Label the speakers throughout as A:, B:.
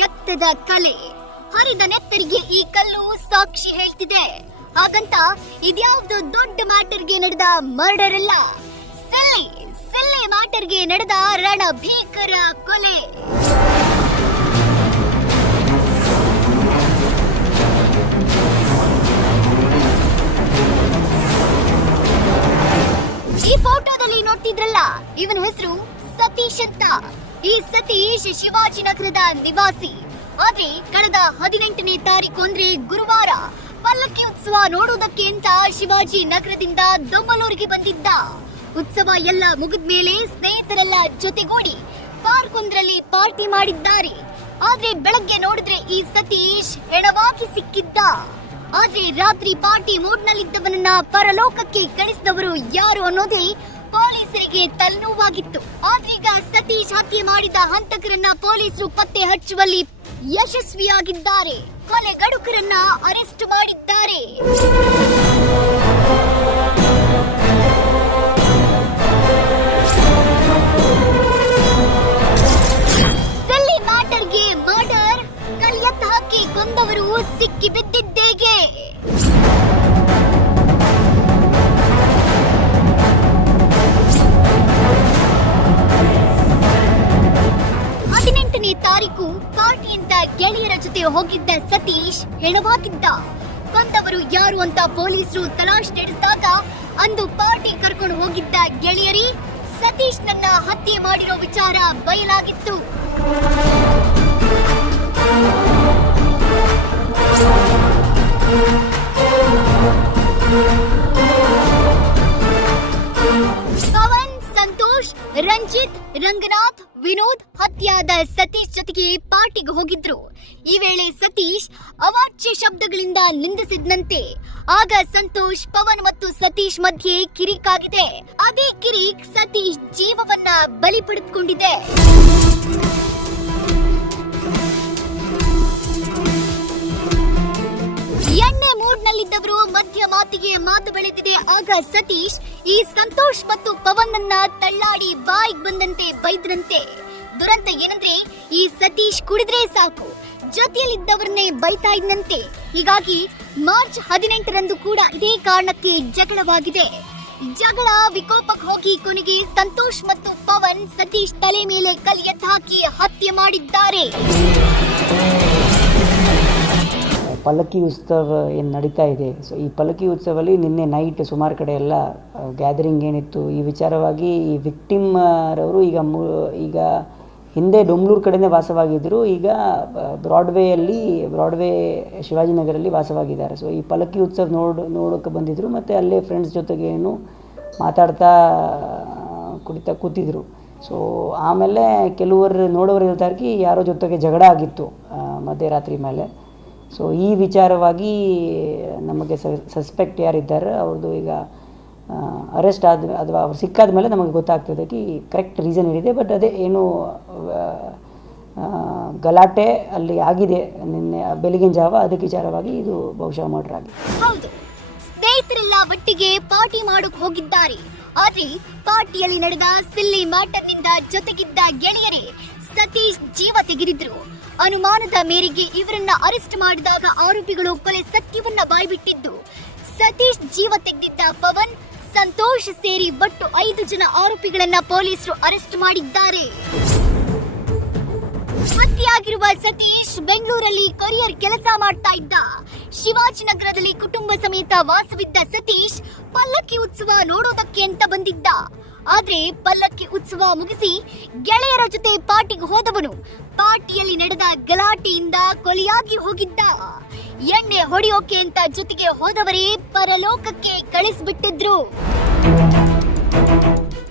A: ರಕ್ತದ ಕಲೆ. ಹರಿದ ನೆತ್ತರಿಗೆ ಈ ಕಲ್ಲು ಸಾಕ್ಷಿ ಹೇಳ್ತಿದೆ. ಹಾಗಂತ ಇದ್ಯಾವ್ದು ದೊಡ್ಡ ಮ್ಯಾಟರ್ಗೆ ನಡೆದ ಮರ್ಡರ್ ಅಲ್ಲ. ಸಿಲ್ಲಿ ಸಿಲ್ಲಿ ಮ್ಯಾಟರ್ಗೆ ನಡೆದ ರಣ ಭೀಕರ ಕೊಲೆ. ಈ ಫೋಟೋದಲ್ಲಿ ನೋಡ್ತಿದ್ರಲ್ಲ, ಇವನ ಹೆಸರು ಸತೀಶ್ ಅಂತ. ಈ ಸತೀಶ್ ಶಿವಾಜಿನಗರದ ನಿವಾಸಿ. ಆದ್ರೆ ಕಳೆದ ಹದಿನೆಂಟನೇ ತಾರೀಕು ಅಂದ್ರೆ ಗುರುವಾರ ಪಲ್ಲಕ್ಕಿ ಉತ್ಸವ ನೋಡುವುದಕ್ಕೆ ಅಂತ ಶಿವಾಜಿ ನಗರದಿಂದ ದೊಮ್ಮಲೂರಿಗೆ ಬಂದಿದ್ದ. ಉತ್ಸವ ಎಲ್ಲ ಮುಗಿದ್ಮೇಲೆ ಸ್ನೇಹಿತರೆಲ್ಲ ಜೊತೆಗೂಡಿ ಪಾರ್ಕ್ ಒಂದರಲ್ಲಿ ಪಾರ್ಟಿ ಮಾಡಿದ್ದಾರೆ. ಆದ್ರೆ ಬೆಳಗ್ಗೆ ನೋಡಿದ್ರೆ ಈ ಸತೀಶ್ ಹೆಣವಾಗಿ ಸಿಕ್ಕಿದ್ದ. ಆದ್ರೆ ರಾತ್ರಿ ಪಾರ್ಟಿ ಮೂಡ್ನಲ್ಲಿದ್ದವನನ್ನ ಪರಲೋಕಕ್ಕೆ ಕಳಿಸಿದವರು ಯಾರು ಅನ್ನೋದೇ ಪೊಲೀಸರಿಗೆ ತಲೆನೋವಾಗಿತ್ತು ಆದ್ರೀಗ ಸತೀಶ್ ಹತ್ಯೆ ಮಾಡಿದ ಹಂತಕರನ್ನ ಪೊಲೀಸರು ಪತ್ತೆ ಹಚ್ಚುವಲ್ಲಿ ಯಶಸ್ವಿಯಾಗಿದ್ದಾರೆ. ಕೊಲೆಗಡುಕರನ್ನ ಅರೆಸ್ಟ್ ಮಾಡಿದ್ದಾರೆ. ಹಾಕಿ ಸಿಕ್ಕಿ ಬಿದ್ದಿದ್ದೇಗೆ ಹೋಗಿದ್ದ ಸತೀಶ್ ಹೆಣವಾಗಿದ್ದ ಕೊಂದವರು ಯಾರು ಅಂತ ಪೊಲೀಸರು ತಲಾಶ್ ನಡೆಸಿದಾಗ ಅಂದು ಪಾರ್ಟಿ ಕರ್ಕೊಂಡು ಹೋಗಿದ್ದ ಗೆಳೆಯರಿ ಸತೀಶ್ ನನ್ನ ಹತ್ಯೆ ಮಾಡಿರೋ ವಿಚಾರ ಬಯಲಾಗಿತ್ತು. ರಂಜಿತ್, ರಂಗನಾಥ್, ವಿನೋದ್ ಹತ್ಯಾದ ಸತೀಶ್ ಜೊತೆಗೆ ಪಾರ್ಟಿಗೆ ಹೋಗಿದ್ರು. ಈ ವೇಳೆ ಸತೀಶ್ ಅವಾಚ್ಯ ಶಬ್ದಗಳಿಂದ ನಿಂದಿಸಿದ್ನಂತೆ. ಆಗ ಸಂತೋಷ್, ಪವನ್ ಮತ್ತು ಸತೀಶ್ ಮಧ್ಯೆ ಕಿರಿಕ್ ಆಗಿದೆ. ಅದೇ ಕಿರಿಕ್ ಸತೀಶ್ ಜೀವವನ್ನ ಬಲಿ ಪಡೆದುಕೊಂಡಿದೆ. ಎಣ್ಣೆ ಮೂಡ್ನಲ್ಲಿದ್ದವರು ಮಧ್ಯ ಮಾತಿಗೆ ಮಾತು ಬೆಳೆದಿದೆ. ಆಗ ಸತೀಶ್, ಈ ಸಂತೋಷ್ ಮತ್ತು ಪವನ್ ಅನ್ನ ತಳ್ಳಾಡಿ ಬಾಯಿಗೆ ಬಂದಂತೆ ಬೈದ್ರಂತೆ. ದುರಂತ ಏನಂದ್ರೆ, ಈ ಸತೀಶ್ ಕುಡಿದ್ರೆ ಸಾಕು, ಜೊತೆಯಲ್ಲಿದ್ದವರನ್ನೇ ಬೈತಾ ಇದ್ದಂತೆ ಹೀಗಾಗಿ ಮಾರ್ಚ್ ಹದಿನೆಂಟರಂದು ಕೂಡ ಇದೇ ಕಾರಣಕ್ಕೆ ಜಗಳವಾಗಿದೆ. ಜಗಳ ವಿಕೋಪಕ್ಕೆ ಹೋಗಿ ಕೊನೆಗೆ ಸಂತೋಷ್ ಮತ್ತು ಪವನ್ ಸತೀಶ್ ತಲೆ ಮೇಲೆ ಕಲ್ ಎತ್ತ್ ಹಾಕಿ ಹತ್ಯೆ ಮಾಡಿದ್ದಾರೆ.
B: ಪಲ್ಲಕ್ಕಿ ಉತ್ಸವ ಏನು ನಡೀತಾ ಇದೆ? ಸೊ ಈ ಪಲ್ಲಕ್ಕಿ ಉತ್ಸವದಲ್ಲಿ ನಿನ್ನೆ ನೈಟ್ ಸುಮಾರು ಕಡೆ ಎಲ್ಲ ಗ್ಯಾದರಿಂಗ್ ಏನಿತ್ತು, ಈ ವಿಚಾರವಾಗಿ ಈ ವಿಕ್ಟಿಮ್ರವರು ಈಗ ಮು, ಈಗ ಹಿಂದೆ ಡೊಂಗ್ಳೂರು ಕಡೆನೇ ವಾಸವಾಗಿದ್ದರು ಈಗ ಬ್ರಾಡ್ವೇಯಲ್ಲಿ ಬ್ರಾಡ್ವೇ ಶಿವಾಜಿನಗರಲ್ಲಿ ವಾಸವಾಗಿದ್ದಾರೆ. ಸೊ ಈ ಪಲ್ಲಕ್ಕಿ ಉತ್ಸವ ನೋಡು ನೋಡೋಕ್ಕೆ ಬಂದಿದ್ದರು ಮತ್ತು ಅಲ್ಲೇ ಫ್ರೆಂಡ್ಸ್ ಜೊತೆಗೇನು ಮಾತಾಡ್ತಾ ಕುಡಿತಾ ಕೂತಿದ್ರು. ಸೊ ಆಮೇಲೆ ಕೆಲವರು ನೋಡೋರು ಹೇಳ್ತಾರೆ ಯಾರೋ ಜೊತೆಗೆ ಜಗಳ ಆಗಿತ್ತು ಮಧ್ಯರಾತ್ರಿ ಮೇಲೆ. ಸೊ ಈ ವಿಚಾರವಾಗಿ ನಮಗೆ ಸಸ್ಪೆಕ್ಟ್ ಯಾರಿದ್ದಾರೆ ಅವ್ರದ್ದು ಈಗ ಅರೆಸ್ಟ್ ಆದ, ಅಥವಾ ಅವ್ರು ಸಿಕ್ಕಾದ ಮೇಲೆ ನಮಗೆ ಗೊತ್ತಾಗ್ತದೆ ಕಿ ಕರೆಕ್ಟ್ ರೀಸನ್ ಏನಿದೆ ಬಟ್ ಅದೇ ಏನು ಗಲಾಟೆ ಅಲ್ಲಿ ಆಗಿದೆ ನಿನ್ನೆ ಬೆಳಗಿನ ಜಾವ, ಅದಕ್ಕೆ ವಿಚಾರವಾಗಿ ಇದು ಬಹುಶಃ ಮರ್ಡರ್ ಆಗಿದೆ.
A: ಹೌದು. ಸ್ನೇಹಿತರೆಲ್ಲ ಒಟ್ಟಿಗೆ ಪಾರ್ಟಿ ಮಾಡೋಕೆ ಹೋಗಿದ್ದಾರೆ. ಆದ್ರೆ, ಪಾರ್ಟಿಯಲ್ಲಿ ನಡೆದ ಸಿಲ್ಲಿ ಮಾಟನ್ನಿಂದ ಜೊತೆಗಿದ್ದ ಗೆಳೆಯರೇ ಸತೀಶ್ ಜೀವ ತೆಗೆದಿದ್ರು. ಅನುಮಾನದ ಮೇರೆಗೆ ಇವರನ್ನ ಅರೆಸ್ಟ್ ಮಾಡಿದಾಗ ಆರೋಪಿಗಳು ಕೊಲೆ ಸತ್ಯವನ್ನ ಬಾಯ್ಬಿಟ್ಟಿದ್ದು. ಸತೀಶ್ ಜೀವ ತೆಗೆದಿದ್ದ ಪವನ್, ಸಂತೋಷ್ ಸೇರಿ ಒಟ್ಟು ಐದು ಜನ ಆರೋಪಿಗಳನ್ನ ಪೊಲೀಸರು ಅರೆಸ್ಟ್ ಮಾಡಿದ್ದಾರೆ. ಹತ್ಯೆಯಾಗಿರುವ ಸತೀಶ್ ಬೆಂಗಳೂರಲ್ಲಿ ಕೊರಿಯರ್ ಕೆಲಸ ಮಾಡ್ತಾ ಇದ್ದ. ಶಿವಾಜಿನಗರದಲ್ಲಿ ಕುಟುಂಬ ಸಮೇತ ವಾಸವಿದ್ದ ಸತೀಶ್, ಪಲ್ಲಕ್ಕಿ ಉತ್ಸವ ನೋಡೋದಕ್ಕೆ ಅಂತ ಬಂದಿದ್ದ. ಆದ್ರೆ ಪಲ್ಲಕ್ಕಿ ಉತ್ಸವ ಮುಗಿಸಿ ಗೆಳೆಯರ ಜೊತೆ ಪಾರ್ಟಿಗೆ ಹೋದವನು ಪಾರ್ಟಿಯಲ್ಲಿ ನಡೆದ ಗಲಾಟೆಯಿಂದ ಕೊಲೆಯಾಗಿ ಹೋಗಿದ್ದ. ಎಣ್ಣೆ ಹೊಡೆಯೋಕೆ ಅಂತ ಜೊತೆಗೆ ಹೋದವರೇ ಪರಲೋಕಕ್ಕೆ ಕಳಿಸ್ಬಿಟ್ಟಿದ್ರು.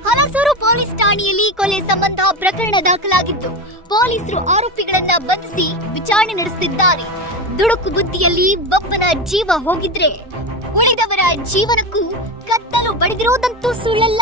A: ಹಲಸೂರು ಪೊಲೀಸ್ ಠಾಣೆಯಲ್ಲಿ ಕೊಲೆ ಸಂಬಂಧ ಪ್ರಕರಣ ದಾಖಲಾಗಿದ್ದು ಪೊಲೀಸರು ಆರೋಪಿಗಳನ್ನ ಬಂಧಿಸಿ ವಿಚಾರಣೆ ನಡೆಸುತ್ತಿದ್ದಾರೆ. ದುಡುಕು ಬುದ್ಧಿಯಲ್ಲಿ ಒಬ್ಬನ ಜೀವ ಹೋಗಿದ್ರೆ ಉಳಿದವರ ಜೀವನಕ್ಕೂ ಕತ್ತಲು ಬಡಿದಿರುವುದಂತೂ ಸುಳ್ಳಲ್ಲ.